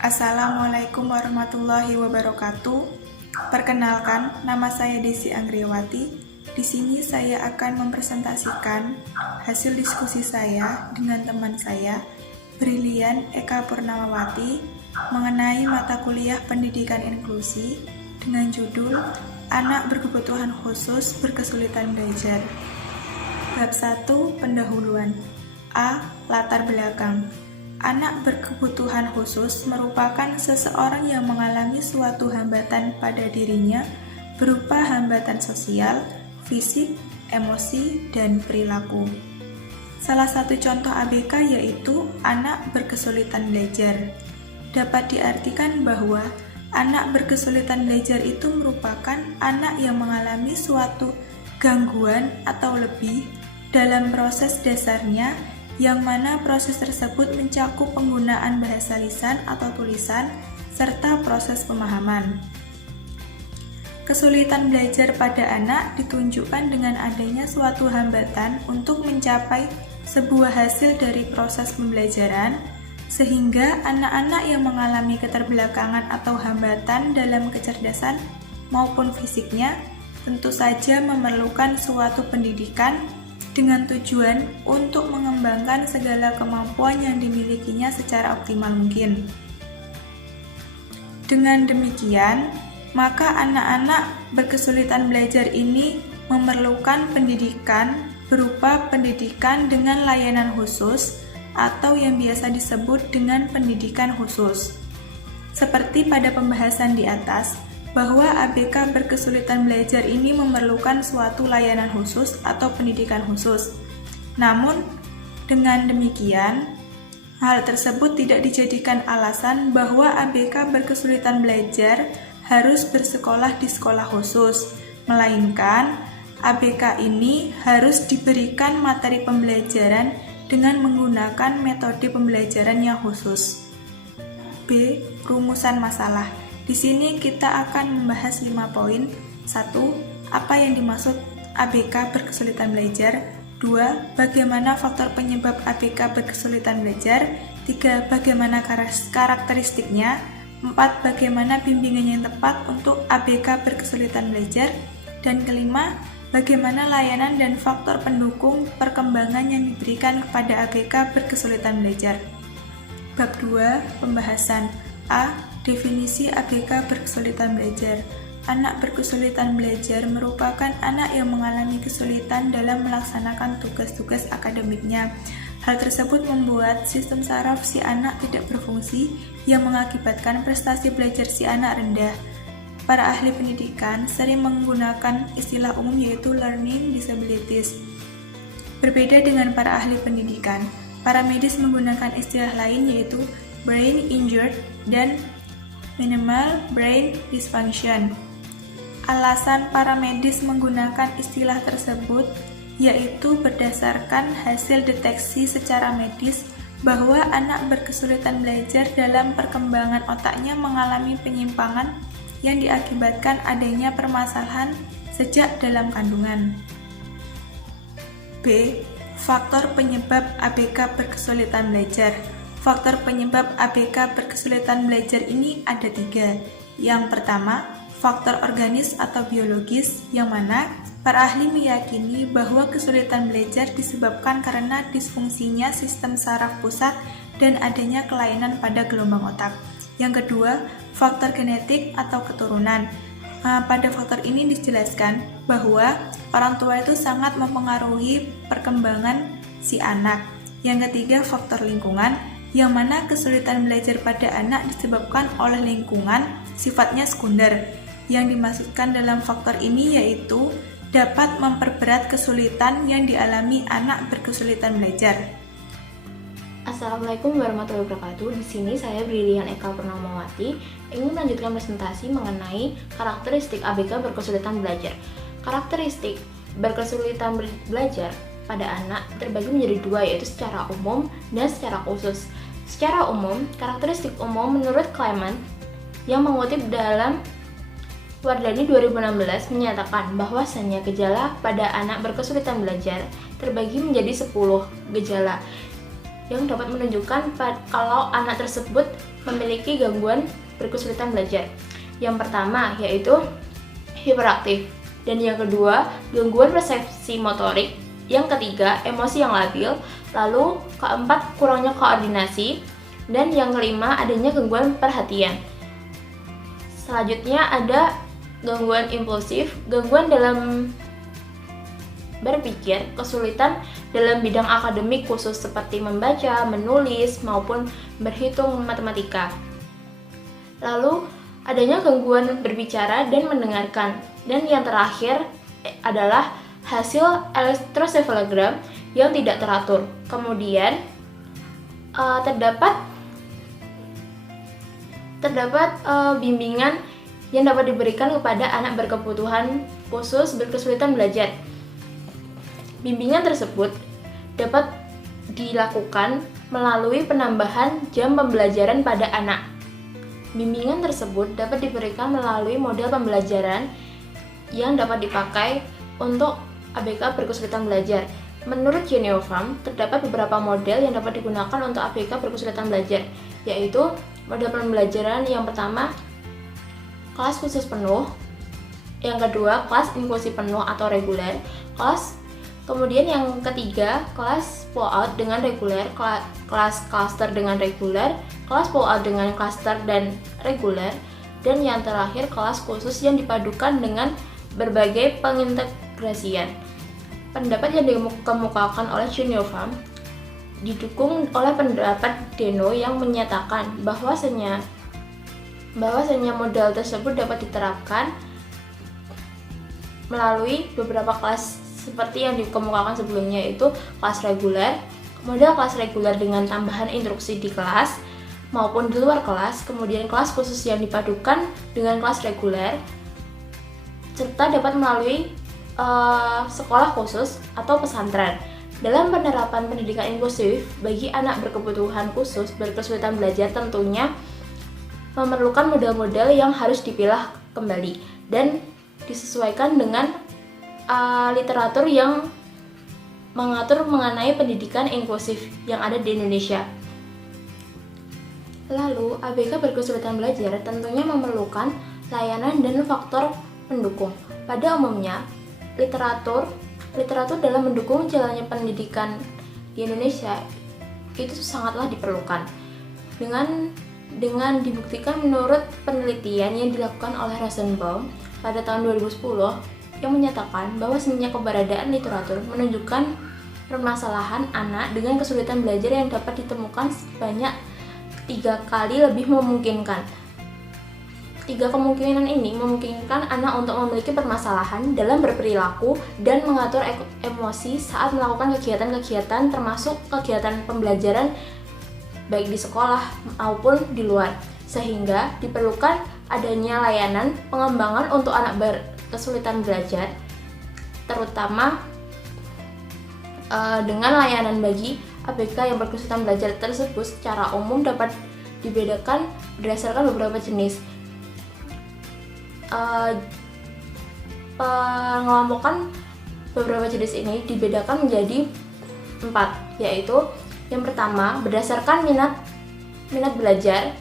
Assalamualaikum warahmatullahi wabarakatuh. Perkenalkan, nama saya Desi Anggriawati. Di sini saya akan mempresentasikan hasil diskusi saya dengan teman saya, Brilian Eka Purnamawati, mengenai mata kuliah Pendidikan Inklusi dengan judul Anak Berkebutuhan Khusus Berkesulitan Belajar. Bab 1, Pendahuluan. A. Latar belakang. Anak berkebutuhan khusus merupakan seseorang yang mengalami suatu hambatan pada dirinya berupa hambatan sosial, fisik, emosi, dan perilaku. Salah satu contoh ABK yaitu anak berkesulitan belajar. Dapat diartikan bahwa anak berkesulitan belajar itu merupakan anak yang mengalami suatu gangguan atau lebih dalam proses dasarnya, yang mana proses tersebut mencakup penggunaan bahasa lisan atau tulisan, serta proses pemahaman. Kesulitan belajar pada anak ditunjukkan dengan adanya suatu hambatan untuk mencapai sebuah hasil dari proses pembelajaran, sehingga anak-anak yang mengalami keterbelakangan atau hambatan dalam kecerdasan maupun fisiknya tentu saja memerlukan suatu pendidikan dengan tujuan untuk mengembangkan segala kemampuan yang dimilikinya secara optimal mungkin. Dengan demikian, maka anak-anak berkesulitan belajar ini memerlukan pendidikan berupa pendidikan dengan layanan khusus atau yang biasa disebut dengan pendidikan khusus. Seperti pada pembahasan di atas, bahwa ABK berkesulitan belajar ini memerlukan suatu layanan khusus atau pendidikan khusus. Namun, dengan demikian, hal tersebut tidak dijadikan alasan bahwa ABK berkesulitan belajar harus bersekolah di sekolah khusus, melainkan ABK ini harus diberikan materi pembelajaran dengan menggunakan metode pembelajaran yang khusus. B. Rumusan masalah. Di sini kita akan membahas 5 poin. 1. Apa yang dimaksud ABK berkesulitan belajar? 2. Bagaimana faktor penyebab ABK berkesulitan belajar? 3. Bagaimana karakteristiknya? 4. Bagaimana bimbingan yang tepat untuk ABK berkesulitan belajar? Dan kelima, bagaimana layanan dan faktor pendukung perkembangan yang diberikan kepada ABK berkesulitan belajar? Bab 2. Pembahasan. A. Definisi ABK berkesulitan belajar. Anak berkesulitan belajar merupakan anak yang mengalami kesulitan dalam melaksanakan tugas-tugas akademiknya. Hal tersebut membuat sistem saraf si anak tidak berfungsi, yang mengakibatkan prestasi belajar si anak rendah. Para ahli pendidikan sering menggunakan istilah umum yaitu learning disabilities. Berbeda dengan para ahli pendidikan, para medis menggunakan istilah lain yaitu brain injured dan minimal brain dysfunction. Alasan para medis menggunakan istilah tersebut yaitu berdasarkan hasil deteksi secara medis bahwa anak berkesulitan belajar dalam perkembangan otaknya mengalami penyimpangan yang diakibatkan adanya permasalahan sejak dalam kandungan. B. Faktor penyebab ABK berkesulitan belajar. Faktor penyebab ABK berkesulitan belajar ini ada 3. Yang pertama, faktor organis atau biologis, yang mana para ahli meyakini bahwa kesulitan belajar disebabkan karena disfungsinya sistem saraf pusat dan adanya kelainan pada gelombang otak. Yang kedua, faktor genetik atau keturunan. Pada faktor ini dijelaskan bahwa orang tua itu sangat mempengaruhi perkembangan si anak. Yang ketiga, faktor lingkungan, yang mana kesulitan belajar pada anak disebabkan oleh lingkungan, sifatnya sekunder. Yang dimaksudkan dalam faktor ini yaitu dapat memperberat kesulitan yang dialami anak berkesulitan belajar. Assalamualaikum warahmatullahi wabarakatuh. Di sini saya Brilian Eka Purnamawati ingin melanjutkan presentasi mengenai karakteristik ABK berkesulitan belajar. Karakteristik berkesulitan belajar pada anak terbagi menjadi 2, yaitu secara umum dan secara khusus. Secara umum, karakteristik umum menurut Clement yang mengutip dalam Wardani 2016 menyatakan bahwasannya gejala pada anak berkesulitan belajar terbagi menjadi 10 gejala. yang dapat menunjukkan kalau anak tersebut memiliki gangguan berkesulitan belajar. Yang pertama yaitu hiperaktif, dan yang kedua gangguan persepsi motorik, yang ketiga emosi yang labil, lalu keempat kurangnya koordinasi, dan yang kelima adanya gangguan perhatian. Selanjutnya ada gangguan impulsif, gangguan dalam berpikir, kesulitan dalam bidang akademik khusus seperti membaca, menulis, maupun berhitung matematika. Lalu adanya gangguan berbicara dan mendengarkan. Dan yang terakhir adalah hasil elektrosefalogram yang tidak teratur. Kemudian terdapat bimbingan yang dapat diberikan kepada anak berkebutuhan khusus berkesulitan belajar. Bimbingan tersebut dapat dilakukan melalui penambahan jam pembelajaran pada anak. Bimbingan tersebut dapat diberikan melalui model pembelajaran yang dapat dipakai untuk ABK berkesulitan belajar. Menurut Geneofarm, terdapat beberapa model yang dapat digunakan untuk ABK berkesulitan belajar, yaitu model pembelajaran yang pertama, kelas khusus penuh, yang kedua, kelas inklusi penuh atau reguler, kemudian yang ketiga, kelas pull out dengan reguler, kelas cluster dengan reguler, kelas pull out dengan cluster dan reguler, dan yang terakhir, kelas khusus yang dipadukan dengan berbagai pengintegrasian. Pendapat yang dikemukakan oleh Geneofarm didukung oleh pendapat Deno yang menyatakan bahwasanya model tersebut dapat diterapkan melalui beberapa kelas seperti yang dikemukakan sebelumnya, yaitu kelas reguler, model kelas reguler dengan tambahan instruksi di kelas maupun di luar kelas, kemudian kelas khusus yang dipadukan dengan kelas reguler, serta dapat melalui sekolah khusus atau pesantren. Dalam penerapan pendidikan inklusif bagi anak berkebutuhan khusus berkesulitan belajar tentunya memerlukan model-model yang harus dipilah kembali dan disesuaikan dengan literatur yang mengatur mengenai pendidikan inklusif yang ada di Indonesia. Lalu, ABK berkesulitan belajar tentunya memerlukan layanan dan faktor pendukung. Pada umumnya, literatur dalam mendukung jalannya pendidikan di Indonesia itu sangatlah diperlukan. Dengan dibuktikan menurut penelitian yang dilakukan oleh Rosenbaum pada tahun 2010 yang menyatakan bahwa sebenarnya keberadaan literatur menunjukkan permasalahan anak dengan kesulitan belajar yang dapat ditemukan sebanyak 3 kali lebih memungkinkan. 3 kemungkinan ini memungkinkan anak untuk memiliki permasalahan dalam berperilaku dan mengatur emosi saat melakukan kegiatan-kegiatan termasuk kegiatan pembelajaran baik di sekolah maupun di luar, sehingga diperlukan adanya layanan pengembangan untuk anak berkesulitan belajar, terutama dengan layanan bagi ABK yang berkesulitan belajar tersebut secara umum dapat dibedakan berdasarkan beberapa jenis. Pengelompokan beberapa jenis ini dibedakan menjadi 4, yaitu yang pertama berdasarkan minat belajar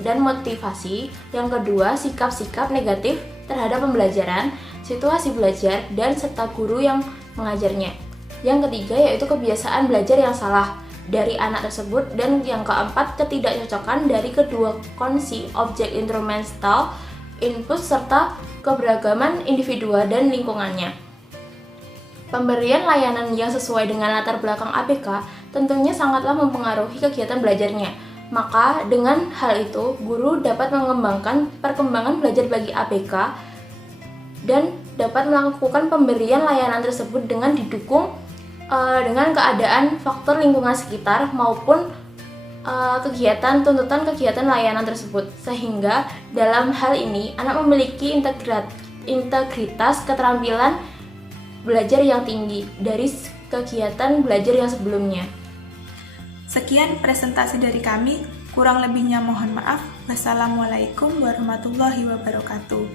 dan motivasi, yang kedua sikap-sikap negatif terhadap pembelajaran, situasi belajar, dan serta guru yang mengajarnya. Yang ketiga yaitu kebiasaan belajar yang salah dari anak tersebut, dan yang keempat ketidakcocokan dari kedua kondisi objek instrumental, input, serta keberagaman individual dan lingkungannya. Pemberian layanan yang sesuai dengan latar belakang ABK tentunya sangatlah mempengaruhi kegiatan belajarnya. Maka dengan hal itu, guru dapat mengembangkan perkembangan belajar bagi ABK dan dapat melakukan pemberian layanan tersebut dengan didukung dengan keadaan faktor lingkungan sekitar maupun tuntutan kegiatan layanan tersebut, sehingga dalam hal ini anak memiliki integritas keterampilan belajar yang tinggi dari kegiatan belajar yang sebelumnya. Sekian presentasi dari kami, kurang lebihnya mohon maaf. Wassalamualaikum warahmatullahi wabarakatuh.